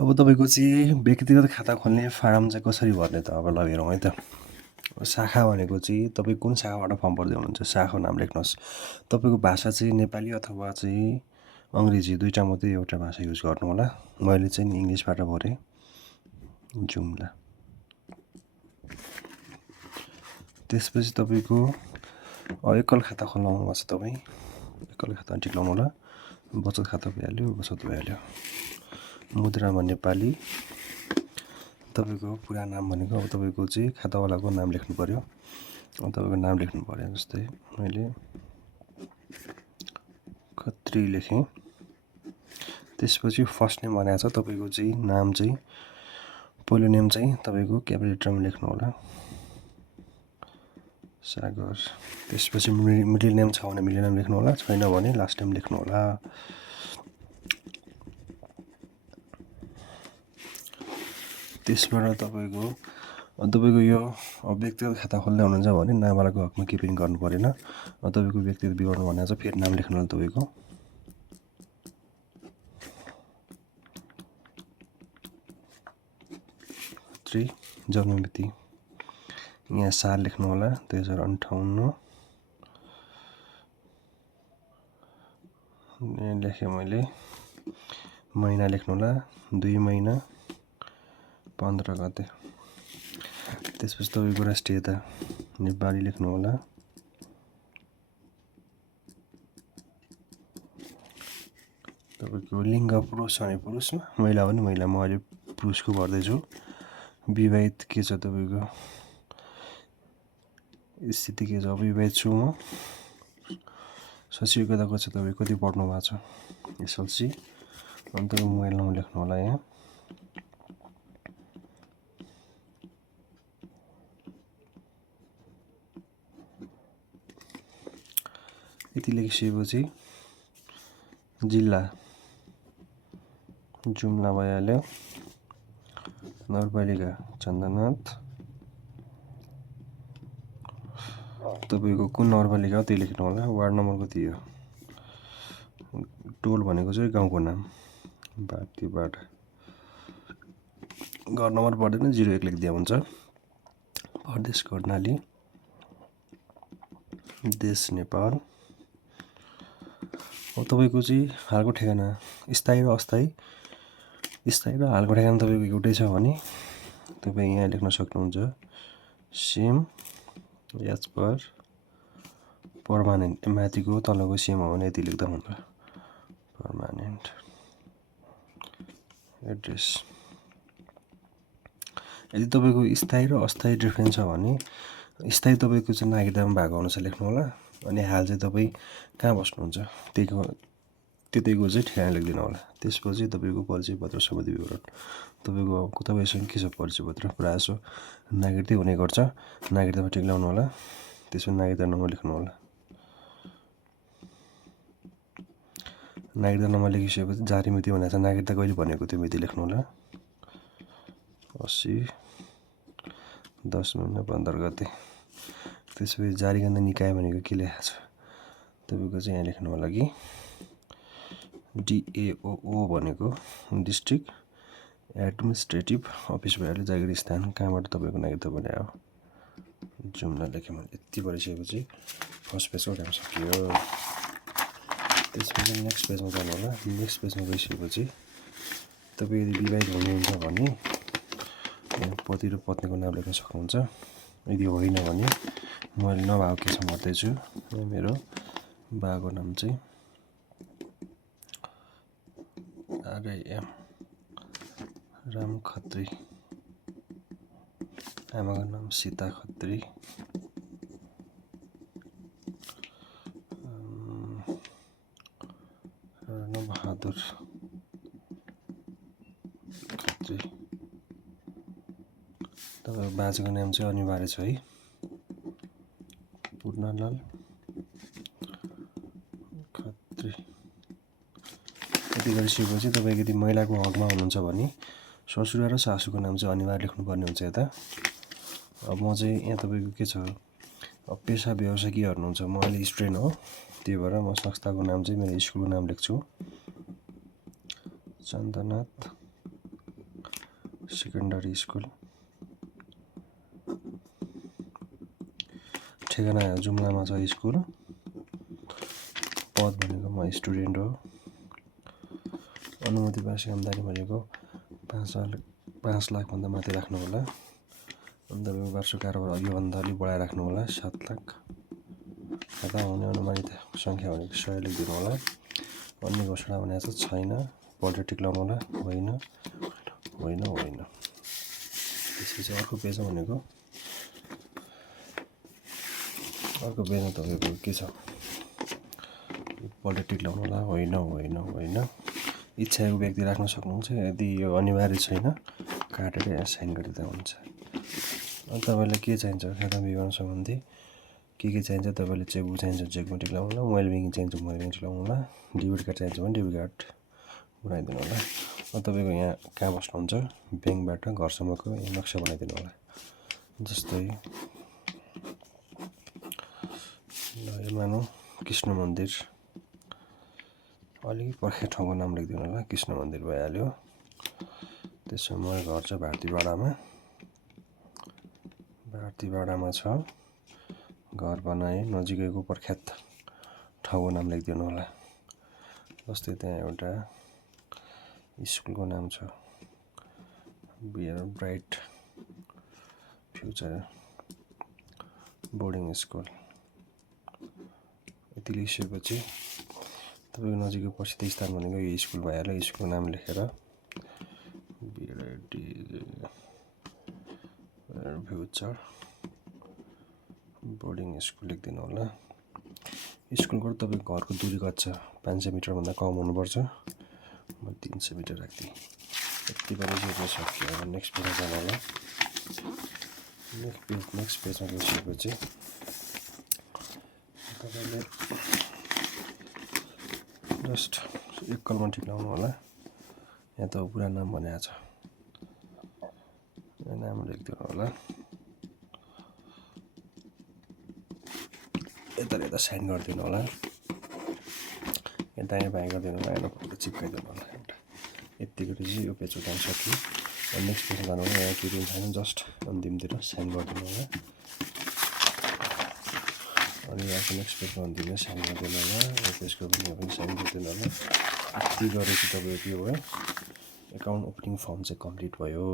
अब तपाईँको चाहिँ व्यक्तिगत खाता खोल्ने फारम चाहिँ कसरी भर्ने त अब ल हेरौँ है त। शाखा भनेको चाहिँ तपाईँ कुन शाखाबाट फर्म भर्दै हुनुहुन्छ शाखाको नाम लेख्नुहोस्। तपाईँको भाषा चाहिँ नेपाली अथवा चाहिँ अङ्ग्रेजी दुईवटा मात्रै एउटा भाषा युज गर्नु होला। मैले चाहिँ इङ्ग्लिसबाट भरेँ जुम्ला। त्यसपछि तपाईँको एकल खाता खोल्न आउनुभएको छ तपाईँ। एकल खाता टिक्लाउनु होला। बचत खाता भइहाल्यो, बचत भइहाल्यो। मुद्रामा नेपाली। तपाईँको पुरा नाम भनेको अब तपाईँको चाहिँ खातावालाको नाम लेख्नु पऱ्यो। अब तपाईँको नाम लेख्नु पऱ्यो। जस्तै मैले खत्री लेखेँ। त्यसपछि फर्स्ट नेम भनेको छ तपाईँको चाहिँ नाम चाहिँ पहिलो नेम चाहिँ तपाईँको क्यापिटल लेटरमा लेख्नु होला, सागर। त्यसपछि मिडल नेम छ भने मिडल नेम लेख्नु होला, छैन भने लास्ट नेम लेख्नु होला। त्यसबाट तपाईँको यो व्यक्तिगत खाता खोल्दै हुनुहुन्छ भने नामवालाको हकमा केही पनि गर्नु परेन। तपाईँको व्यक्तिगत विवरण भनेको छ फेरि नाम लेख्नु होला तपाईँको। जन्ममिति यहाँ साल लेख्नु होला 2058 लेखेँ मैले। महिना लेख्नु होला 2 महिना 15 गते। त्यसपछि तपाईँको राष्ट्रियता नेपाली लेख्नु होला। तपाईँको लिङ्ग पुरुष भने पुरुषमा, महिला भने महिला। म अहिले पुरुषको भर्दैछु। विवाहित के छ तपाईँको स्थिति के छ, विवाहित छु म। शैक्षिकताको छ तपाईँ कति पढ्नु भएको छ एसएलसी। अन्त मोबाइल नम्बर लेख्नु होला यहाँ। यति लेखिसकेपछि जिल्ला जुम्ला भइहाल्यो। नगरपालिका चन्द्रनाथ। तपाईँको कुन नगरपालिका हो त्यो लेख्नु होला। वार्ड नम्बर कति हो। टोल भनेको चाहिँ गाउँको नाम बाटीबाट। घर नम्बर पर्दैन 01 लेखिदिया हुन्छ। प्रदेश कर्णाली, देश नेपाल। अब तपाईँको चाहिँ हालको ठेगाना स्थायी र अस्थायी। स्थायी र हालको ठेगाना तपाईँको एउटै छ भने तपाईँ यहाँ लेख्न सक्नुहुन्छ सेम एज पर पर्मानेन्ट। माथिको तलको सेम हो भने यति लेख्दा हुन्छ पर्मानेन्ट एड्रेस। यदि तपाईँको स्थायी र अस्थायी डिफ्रेन्स छ भने स्थायी तपाईँको चाहिँ नागरिकतामा भएको अनुसार लेख्नु होला। अनि हाल चाहिँ तपाईँ कहाँ बस्नुहुन्छ त्यतिको चाहिँ ठेगाना लेखिदिनु होला। त्यसपछि तपाईँको परिचय पत्र सम्बन्धी विवरण तपाईँको तपाईँसँग के छ परिचय पत्र प्रायः जसो नागरिकतै हुने गर्छ। नागरिकतामा टिक्लाउनु होला। त्यसपछि नागरिकता नम्बर लेख्नु होला। नागरिकता नम्बर लेखिसकेपछि जारी मिति भनेको छ नागरिकता कहिले भनेको त्यो मिति लेख्नु होला। 80/10/15 गते। त्यसपछि जारी गर्ने निकाय भनेको के लेखेको छ तपाईँको चाहिँ यहाँ लेख्नु होला कि DAOO भनेको डिस्ट्रिक्ट एडमिनिस्ट्रेटिभ अफिस भइहाल्यो। जागिर स्थान कहाँबाट तपाईँको नागरिकता बनायो जुम्ला लेखेँ मैले। यति भइसकेपछि फर्स्ट पेजको काम सकियो। त्यसपछि नेक्स्ट पेजमा जानु होला। नेक्स्ट पेजमा गइसकेपछि तपाईँ यदि विवाहित हुनुहुन्छ भने पति र पत्नीको नाम लेख्न सक्नुहुन्छ। यदि होइन भने मैले नभएको केसमा भर्दैछु। मेरो बाको नाम चाहिँ RM राम खत्री, आमाको नाम सीता खत्री। बहादुर खत्री। तपाईँको बाजेको नाम चाहिँ अनिवार्य छ है, पूर्णलाल खत्री। यति गरिसकेपछि तपाईँको यदि महिलाको हकमा हुनुहुन्छ भने ससुरा र सासूको नाम चाहिँ अनिवार्य लेख्नुपर्ने हुन्छ यता। अब म चाहिँ यहाँ तपाईँको के छ पेसा व्यवसाय के गर्नुहुन्छ। म अहिले स्टुडेन्ट हो, त्यही भएर म संस्थाको नाम चाहिँ मेरो स्कुलको नाम लेख्छु चन्द्रनाथ सेकेन्डरी स्कुल ठेगाना जुम्लामा छ स्कुल पद भनेको म स्टुडेन्ट हो अनुमति वार्षिक आम्दानी भनेको 5 लाखभन्दा माथि राख्नु होला अन्त वार्षिक कारोबार योभन्दा अलि बढाएर राख्नु होला 7 लाख खाता हुने अनुमानित सङ्ख्या भनेको 100 लेखिदिनु होला अन्य घोषणा भनेको छैन पोलिटिक लाउनु होला होइन होइन होइन त्यसपछि अर्को पेज भनेको अर्को पेजमा तपाईँको के छ पोलिटिक लाउनु होला होइन होइन होइन इच्छाको व्यक्ति राख्न सक्नुहुन्छ यदि यो अनिवार्य छैन काटेर यहाँ साइन गरिदिँदा हुन्छ अनि तपाईँलाई के चाहिन्छ खाता विवरण सम्बन्धी के चाहिन्छ तपाईँले चेकबुक चाहिन्छ चेकबुक टिक लाउनु होला मोबाइल ब्याङ्किङ चाहिन्छ मोबाइल ब्याङ्किङ लाउनु होला डेबिट कार्ड चाहिन्छ भने डेबिट कार्ड बनाइदिनु होला अनि तपाईँको यहाँ कहाँ बस्नुहुन्छ ब्याङ्कबाट घरसम्मको नक्सा बनाइदिनु होला जस्तै ल मानौँ कृष्ण मन्दिर अलिक पर्खे ठाउँको नाम लेखिदिनु होला कृष्ण मन्दिर भइहाल्यो त्यसमा मेरो घर चाहिँ भारतीबाडामा छ घर बनाए नजिकैको प्रख्यात ठाउँको नाम लेखिदिनु होला जस्तै त्यहाँ एउटा स्कुलको नाम छ ब्राइट फ्युचर बोर्डिङ स्कुल यति लेखिसकेपछि तपाईँको नजिकको प्रसिद्ध स्थान भनेको यो स्कुल भइहाल्यो स्कुलको नाम लेखेर फ्युचर बोर्डिङ स्कुल लेखिदिनु होला स्कुलबाट तपाईँको घरको दूरी कति छ 500 मिटरभन्दा कम हुनुपर्छ म 300 मिटर राख्दिएँ यति पारेको सक्यो नेक्स्ट पेजमा जानु होला नेक्स्ट पेजमा गइसकेपछि तपाईँले जस्ट एक कलमा ठिक लाउनु होला यहाँ त पुरा नाम भनेको छ नाम लेखिदिनु होला यता साइन गरिदिनु होला यता यहाँ बाई गरिदिनु होला यहाँ फोटो चिप्काइदिनु होला एउटा यति गरेपछि यो पेजको काम सक्यो नेक्स्ट पेजमा जानु होला यहाँ केही छैन जस्ट अन्तिमतिर साइन गरिदिनु होला अनि यहाँको नेक्स्ट पेजमा अन्तिममा साइन गरिदिनु होला यो पेजको पनि साइन गरिदिनु होला यति गरेपछि तपाईँको के भयो एकाउन्ट ओपनिङ फर्म चाहिँ कम्प्लिट भयो